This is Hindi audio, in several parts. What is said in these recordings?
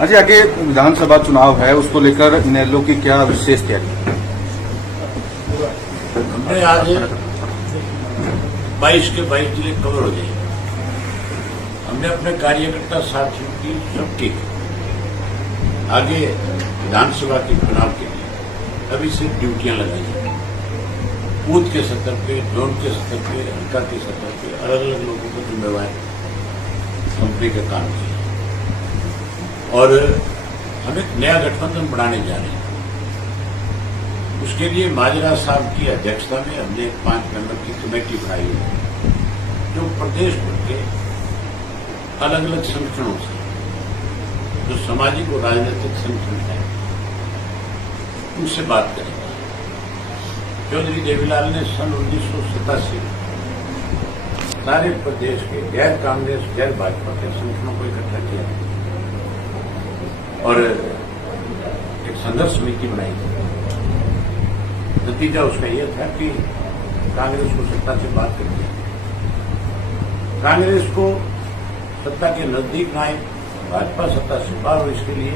अच्छा, आगे विधानसभा चुनाव है, उसको लेकर इनेलो की क्या विशेष तैयारी? हमने आज 22 के 22 जिले कवर हो जाएंगे। हमने अपने कार्यकर्ता साथियों की सबकी आगे विधानसभा के चुनाव के लिए अभी से ड्यूटियां लगाई हैं। बूथ के स्तर पे, जोन के स्तर पे, हल्का के स्तर पे अलग अलग लोगों को जिम्मेवार कंपनी का काम किया और हम एक नया गठबंधन बनाने जा रहे हैं। उसके लिए माजरा साहब की अध्यक्षता में हमने एक 5 मेंबर की कमेटी बनाई है जो प्रदेश भर के अलग अलग संगठनों से, जो सामाजिक और राजनीतिक संगठन है, उनसे बात करेंगे। चौधरी देवीलाल ने सन 1987 सारे प्रदेश के गैर कांग्रेस गैर भाजपा के संगठनों को इकट्ठा किया और एक संघर्ष समिति बनाई। नतीजा उसका यह था कि कांग्रेस को सत्ता से बात करनी है, कांग्रेस को सत्ता के नजदीक ना आए, भाजपा सत्ता से बाहर हो। इसके लिए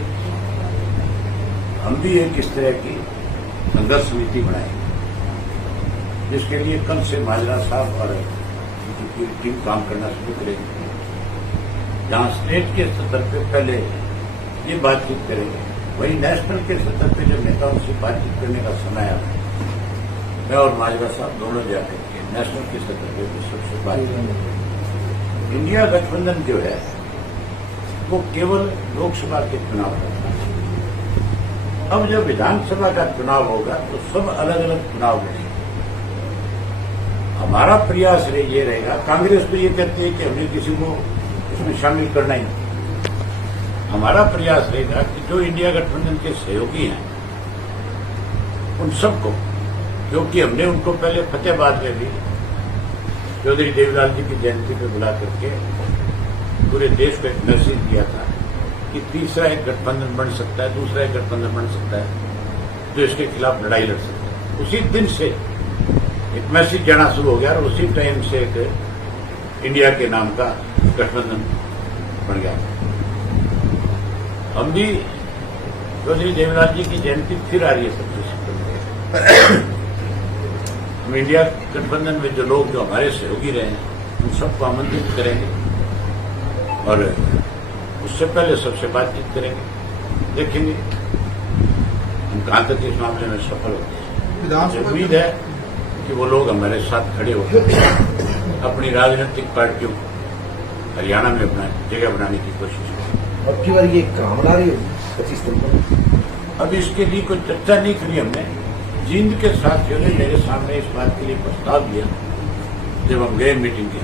हम भी एक इस तरह की संघर्ष समिति बनाएंगे जिसके लिए कल से माजरा साहब और उनकी पूरी टीम काम करना शुरू करेगी। जहां स्टेट के स्तर पर पहले ये बातचीत करेंगे, वही नेशनल के स्तर पर जब नेताओं से बातचीत करने का समय आया, मैं और माजरा साहब दोनों जाकर के नेशनल के स्तर पर सबसे बात करेंगे। इंडिया गठबंधन जो है वो केवल लोकसभा के चुनाव करता है। अब जब विधानसभा का चुनाव होगा तो सब अलग अलग चुनाव लड़ेंगे। हमारा प्रयास ये रहेगा, कांग्रेस तो ये कहती है कि हमें किसी को उसमें शामिल करना ही। हमारा प्रयास रहेगा कि जो इंडिया गठबंधन के सहयोगी हैं उन सबको, क्योंकि हमने उनको पहले फतेहाबाद में भी चौधरी देवीलाल जी की जयंती पर बुला करके पूरे देश को एक मैसेज दिया था कि तीसरा एक गठबंधन बन सकता है, दूसरा एक गठबंधन बन सकता है जो इसके खिलाफ लड़ाई लड़ सकता है। उसी दिन से एक मैसेज जाना शुरू हो गया और उसी टाइम से एक इंडिया के नाम का गठबंधन बन गया। हम भी चौधरी देवीलाल जी की जयंती फिर आ रही है 25 सितंबर। हम इंडिया गठबंधन में जो लोग जो हमारे सहयोगी रहे हैं उन सबको आमंत्रित करेंगे और उससे पहले सबसे बातचीत करेंगे, देखेंगे हम कहां तक इस मामले में सफल होते हैं। उम्मीद है कि वो लोग हमारे साथ खड़े होकर अपनी राजनीतिक पार्टियों को हरियाणा में अपना जगह बनाने की कोशिश करें। अब की बार ये काम ला रही होगी 25 सितंबर। अब इसके लिए कोई चर्चा नहीं करी हमने। जींद के साथियों ने मेरे सामने इस बात के लिए प्रस्ताव दिया जब हम गए मीटिंग के,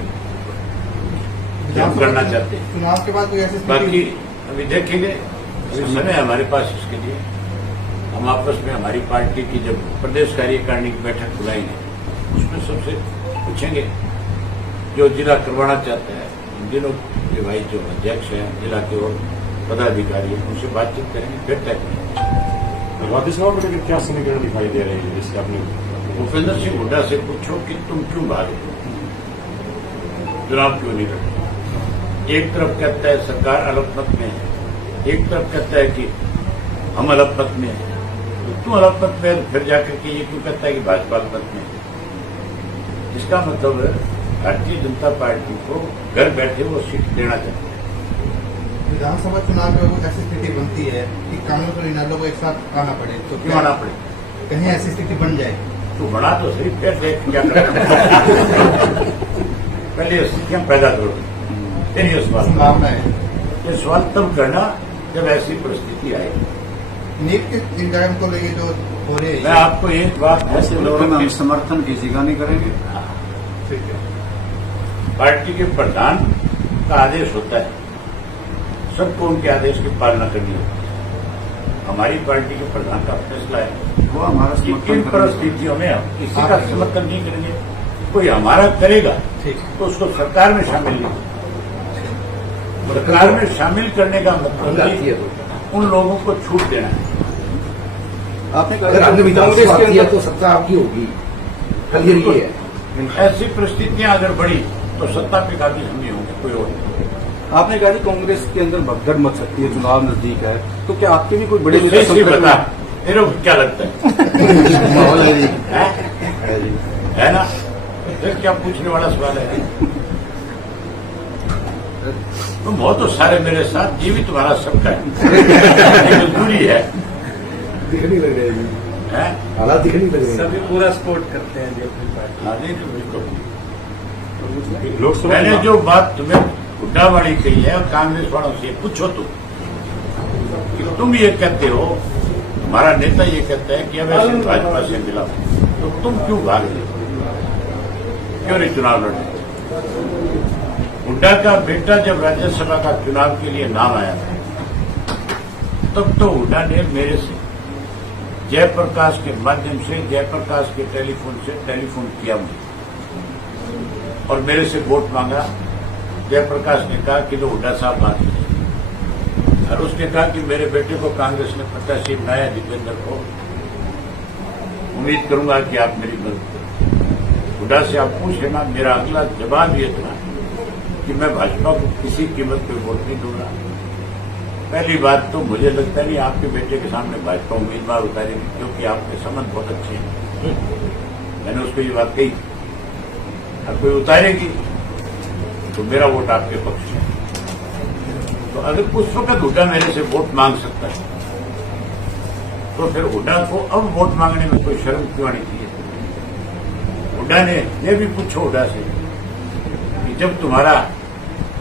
हम करना चाहते हैं। चुनाव के बाद कोई ऐसे बाकी अभी देखेंगे, अभी समय हमारे पास इसके लिए। हम आपस में हमारी पार्टी की जब प्रदेश कार्यकारिणी की बैठक बुलाएंगे उसमें सबसे पूछेंगे जो जिला करवाना चाहता है, इन दिनों के भाई जो अध्यक्ष हैं जिला के और पदाधिकारी हैं, उनसे बातचीत करेंगे, फिर तय करेंगे। राजस्थान में क्या समीकरण दिखाई दे रहे हैं जिससे आपने भूपेंद्र सिंह हुड्डा से पूछो कि तुम क्यों भागे, चुनाव क्यों नहीं लड़ते? एक तरफ कहता है सरकार अल्पमत में है, एक तरफ कहता है कि हम अल्पमत में हैं। तो क्यों अल्पमत में, फिर जाकर के ये क्यों कहता है कि भाजपा अल्पमत में है? इसका मतलब भारतीय जनता पार्टी को घर बैठे वो सीट देना चाहते हैं। विधानसभा चुनाव में ऐसी स्थिति बनती है कि कांग्रेस और इनेलो को एक साथ आना पड़े, तो क्यों आना पड़े? कहीं ऐसी स्थिति बन जाए तो बना तो सही, फिर देख क्या करना। पहले स्थितियां पैदा करो, फिर ये सवाल संभावना है। ये सवाल तब करना जब ऐसी परिस्थिति आए। नीट के इंतजाम को लेकर जो हो रहे हैं, मैं आपको एक बात ऐसे लोगों में हम समर्थन किसी का नहीं करेंगे। ठीक है, पार्टी के प्रधान का आदेश होता है, सबको उनके आदेश की पालना करनी होती है। हमारी पार्टी के प्रधान का फैसला है वो हमारा कि समर्थन किन करेंगे। परिस्थितियों में हम किसी का समर्थन नहीं करेंगे। कोई हमारा करेगा तो उसको सरकार में शामिल नहीं, सरकार में शामिल करने का मतलब उन लोगों को छूट देना है। आपने अगर आपने विधानसभा किया तो सत्ता आपकी होगी, हल ये है। ऐसी परिस्थितियां अगर बढ़ी तो सत्ता पे काबिज हम नहीं होंगे, कोई और नहीं। आपने कहा कि कांग्रेस के अंदर भगदड़ मच सकती है, चुनाव नजदीक है, तो क्या आपके भी कोई बड़े नेता सही संकट में बता तेरे को क्या लगता है माहौल है जी। है ना? फिर क्या पूछने वाला सवाल है? तुम हो तो सारे मेरे साथ, ये भी तुम्हारा सबका है, ये मजबूरी है। दिखने लग रहे हैं हैं? हालात दिखने लग रहे हैं सभी पूरा सपोर्ट करते हैं जी अपनी पार्टी। हाँ, नहीं तो बिल्कुल। लोकसभा मैंने जो बात तुम्हें हुड्डा वाली कही है और कांग्रेस वालों से पूछो तुम कि तुम ये कहते हो, हमारा नेता ये कहता है कि अब ऐसे भाजपा से मिला, तो तुम क्यों भाग रहे हो? क्यों नहीं चुनाव लड़े? हुड्डा का बेटा जब राज्यसभा का चुनाव के लिए नाम आया था, तब तो हुड्डा ने मेरे से जयप्रकाश के माध्यम से, जयप्रकाश के टेलीफोन किया मुझे और मेरे से वोट मांगा। जयप्रकाश ने कहा कि लो हुड्डा साहब बात कीजिए, और उसने कहा कि मेरे बेटे को कांग्रेस ने प्रत्याशी बनाया दीपेंद्र को, उम्मीद करूंगा कि आप मेरी मदद करें। हुड्डा से आप पूछ लेना, मेरा अगला जवाब ये था कि मैं भाजपा को किसी कीमत पर वोट नहीं दूंगा। पहली बात तो मुझे लगता नहीं आपके बेटे के सामने भाजपा उम्मीदवार उतारेगी, क्योंकि आपके संबंध बहुत अच्छे हैं। मैंने उसको ये बात कही, अब कोई उतारेगी तो मेरा वोट आपके पक्ष में। तो अगर उस वक्त हुड्डा मेरे से वोट मांग सकता है, तो फिर हुड्डा को अब वोट मांगने में कोई शर्म क्यों आनी चाहिए? हुड्डा ने ये भी पूछो हुड्डा से कि जब तुम्हारा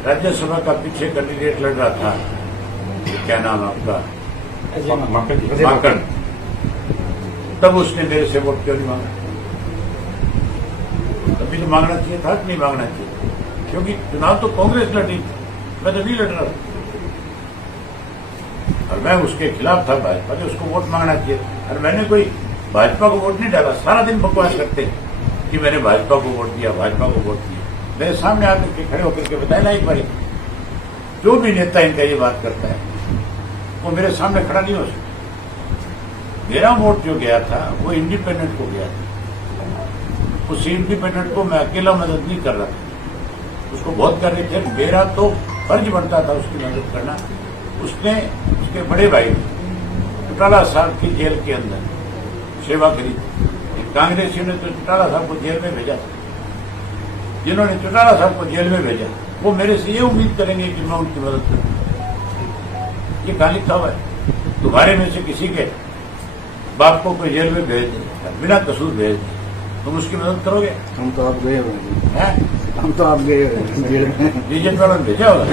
राज्यसभा का पीछे कैंडिडेट लड़ रहा था, क्या नाम आपका, माकन, तब उसने मेरे से वोट क्यों नहीं मांगा? अभी तो मांगना चाहिए था कि नहीं मांगना चाहिए? क्योंकि चुनाव तो कांग्रेस लड़ी, मैं तो नहीं लड़ रहा और मैं उसके खिलाफ था भाजपा ने, उसको वोट मांगना चाहिए। और मैंने कोई भाजपा को वोट नहीं डाला। सारा दिन बकवास करते हैं कि मैंने भाजपा को वोट दिया, भाजपा को वोट दिया। मेरे सामने आकर के खड़े होकर के बताया ना एक बार, जो भी नेता इनका ये बात करता है वो मेरे सामने खड़ा नहीं हो सकता। मेरा वोट जो गया था वो इंडिपेंडेंट को गया था। उस इंडिपेंडेंट को मैं अकेला मदद नहीं कर रहा था, उसको बहुत कर रहे थे। मेरा तो फर्ज बनता था उसकी मदद करना। उसने, उसके बड़े भाई चौटाला साहब की जेल के अंदर सेवा करी। कांग्रेसियों ने तो चौटाला साहब को जेल में भेजा। जिन्होंने चौटाला साहब को जेल में भेजा वो मेरे से ये उम्मीद करेंगे कि मैं उनकी मदद करूं। ये कहां लिखा हुआ है? तुम्हारे में से किसी के बाप को कोई जेल में भेज दे, बिना कसूर भेज दे, तुम उसकी मदद करोगे? हम तो आप गए हुए हैं, हम तो आप गए हुए हैं जेल में। डीजे वालों ने भेजा होगा।